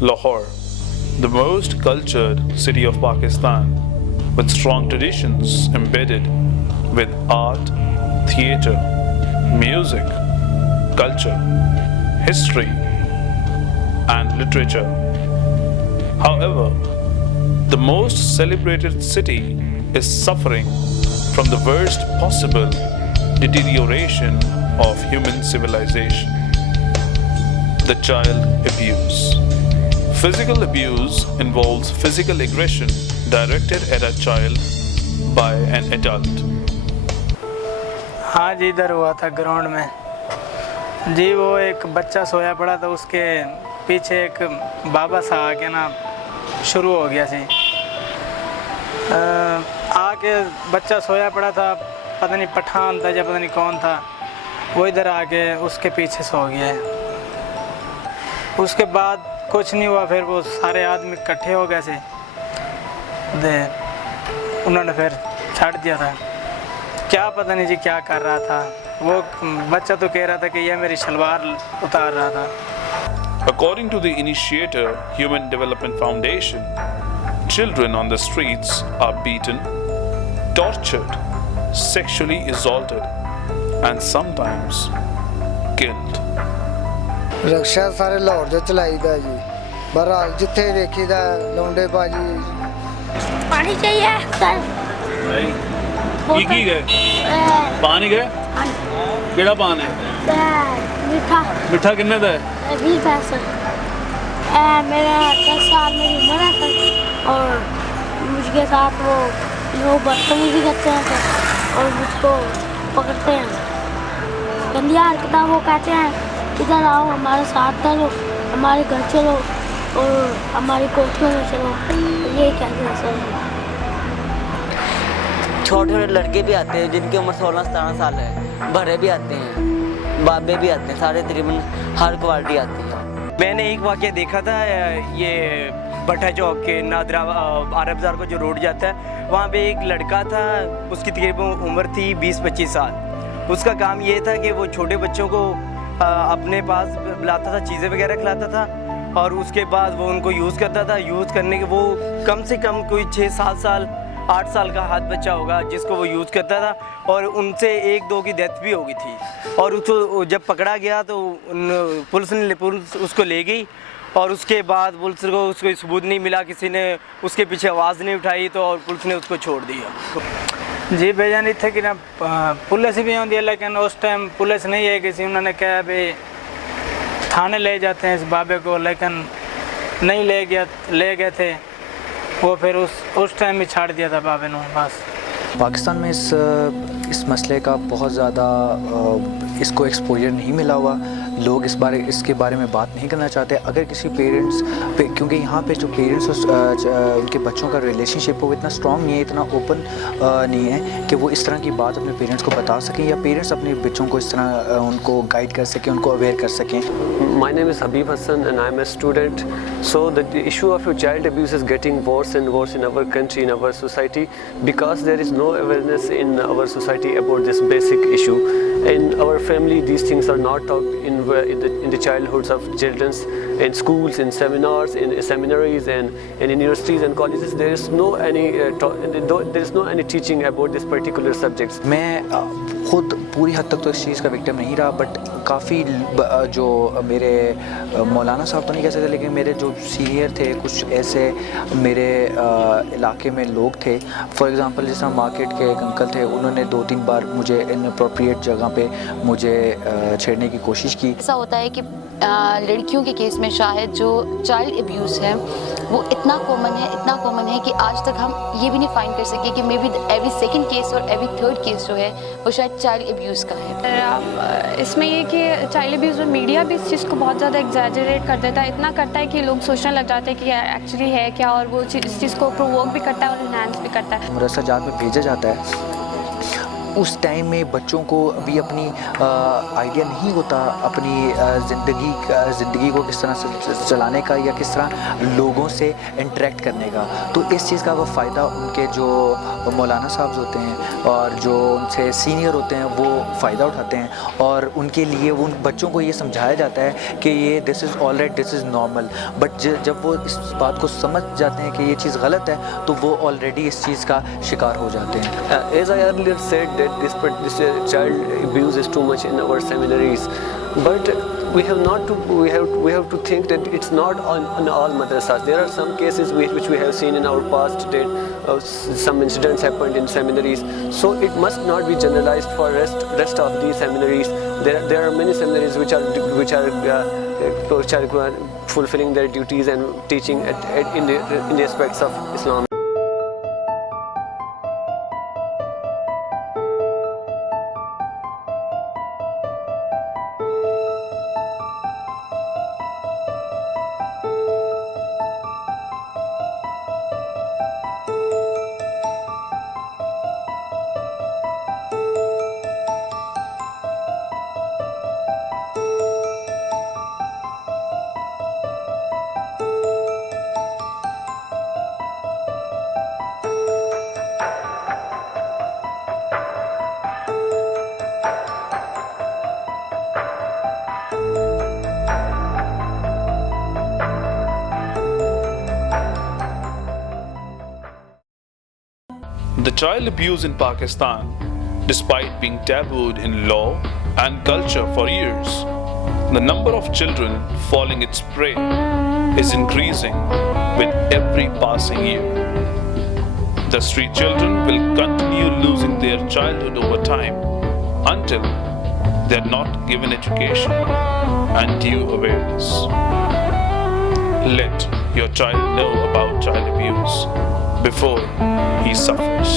Lahore, the most cultured city of Pakistan, with strong traditions embedded with art, theatre, music, culture, history, and literature. However, the most celebrated city is suffering from the worst possible deterioration of human civilization: the child abuse. Physical abuse involves physical aggression directed at a child by an adult. हाँ जी, इधर हुआ था ground में जी। वो एक बच्चा सोया पड़ा था, उसके पीछे एक बाबा सा आके ना शुरू हो गया सी। आके बच्चा सोया पड़ा था, पता नहीं पठान था या पता नहीं कौन था, वो इधर आके उसके पीछे सो गया है। उसके बाद कुछ नहीं हुआ, फिर वो सारे आदमी इकट्ठे हो गए थे, उन्होंने फिर छाड़ दिया था। क्या पता नहीं जी क्या कर रहा था। वो बच्चा तो कह रहा था कि यह मेरी शलवार उतार रहा था। According to the initiator, Human Development Foundation, children on the streets are beaten, tortured, sexually assaulted, and sometimes killed. रक्षा सारे लाहौर ਦੇ ਚਲਾਈਦਾ ਜੀ। ਬਹਰਾਲ ਜਿੱਥੇ ਵੇਖੀਦਾ ਲੌਂਡੇ ਬਾਜੀ। पानी चाहिए सर। नहीं की गए पानी गए केड़ा पान है मीठा मिठा किन्ने दा 20 पैसे। मेरा 10 साल मेरी उम्र है सर, और मुझके साथ वो लोग बदतमीजी करते हैं सर, और मुझको पकड़ते हैं। गंदी हरकतें वो कहते हैं इधर आओ, हमारे साथ चलो, हमारे घर चलो और हमारी कोठियों में चलो, ये कहते हैं सर। छोटे छोटे लड़के भी आते हैं जिनकी उम्र 16-17 साल है, बड़े भी आते हैं, बाबे भी आते हैं, सारे तकरीबन हर क्वालिटी आती है। मैंने एक वाक़या देखा था, ये भट्टा चौक के नादरा आरब बाज़ार को जो रोड जाता है, वहाँ पे एक लड़का था, उसकी तकरीबन उम्र थी 20-25 साल। उसका काम ये था कि वो छोटे बच्चों को अपने पास बुलाता था, चीज़ें वगैरह खिलाता था, और उसके बाद वो उनको यूज़ करता था। यूज़ करने के वो कम से कम कोई 6-7 साल 8 साल का हाथ बच्चा होगा जिसको वो यूज़ करता था, और उनसे 1-2 की डेथ भी हो गई थी। और उसको जब पकड़ा गया तो पुलिस उसको ले गई, और उसके बाद पुलिस को उसको सबूत नहीं मिला, किसी ने उसके पीछे आवाज़ नहीं उठाई, तो और पुलिस ने उसको छोड़ दिया। जी बेजानी थे कि ना पुलिस भी आती है, लेकिन उस टाइम पुलिस नहीं है किसी। उन्होंने कहा भाई थाने ले जाते हैं इस बाबे को, लेकिन नहीं ले गए थे वो। फिर उस टाइम ही छाड़ दिया था बाबे ने बस। पाकिस्तान में इस मसले का बहुत ज़्यादा इसको एक्सपोजर नहीं मिला हुआ। लोग इसके बारे में बात नहीं करना चाहते। अगर किसी पेरेंट्स क्योंकि यहाँ पे जो पेरेंट्स उनके बच्चों का रिलेशनशिप वो इतना स्ट्रॉन्ग नहीं है, इतना ओपन नहीं है कि वो इस तरह की बात अपने पेरेंट्स को बता सकें, या पेरेंट्स अपने बच्चों को इस तरह उनको गाइड कर सकें, उनको अवेयर कर सकें। My name is Habib Hassan and I am a student. So the issue of child abuse is getting worse and worse in our country, in our society, because there is no awareness in our society about this basic issue. In our family, these things are not taught in the childhoods of children, in schools, in seminars, in seminaries, and in universities and colleges. There is no any teaching about this particular subjects. मैं खुद पूरी हद तक तो इस चीज़ का victim नहीं रहा, बट काफ़ी जो मेरे मौलाना साहब तो नहीं कह सकते, लेकिन मेरे जो सीनियर थे, कुछ ऐसे मेरे इलाके में लोग थे। फॉर एग्ज़ाम्पल जिस तरह मार्केट के एक अंकल थे, उन्होंने 2-3 बार मुझे इनअप्रोप्रिएट जगह पे मुझे छेड़ने की कोशिश की। ऐसा होता है कि लड़कियों के केस में शायद जो चाइल्ड अब्यूज़ है वो इतना कॉमन है कि आज तक हम ये भी नहीं फाइंड कर सके कि may be every second case और एवरी थर्ड केस जो है वो शायद चाइल्ड अब्यूज़ का है। इसमें ये कि चाइल्ड अब्यूज़ में मीडिया भी इस चीज़ को बहुत ज़्यादा एग्जैजरेट कर देता है, इतना करता है कि लोग सोचने लग जाते हैं कि एक्चुअली है क्या, और वो इस चीज़ को प्रोवोक भी करता है और इनहांस भी करता है। मदरसा जात में भेजा जाता है, उस टाइम में बच्चों को अभी अपनी आइडिया नहीं होता अपनी ज़िंदगी को किस तरह से चलाने का या किस तरह लोगों से इंटरेक्ट करने का। तो इस चीज़ का वो फ़ायदा उनके जो मौलाना साहब होते हैं और जो उनसे सीनियर होते हैं वो फ़ायदा उठाते हैं और उनके लिए उन बच्चों को ये समझाया जाता है कि ये this is all right, this is normal. But जब वो इस बात को समझ जाते हैं कि ये चीज़ गलत है तो वो ऑलरेडी इस चीज़ का शिकार हो जाते हैं। As I earlier said that this child abuse is too much in our seminaries, but we have to think that it's not on all madrasas. There are some cases which we have seen in our past that some incidents happened in seminaries. So it must not be generalized for rest of these seminaries. There are many seminaries which are fulfilling their duties and teaching in the aspects of Islam. The child abuse in Pakistan, despite being tabooed in law and culture for years, the number of children falling its prey is increasing with every passing year. The street children will continue losing their childhood over time until they are not given education and due awareness. Let your child know about child abuse before he suffers.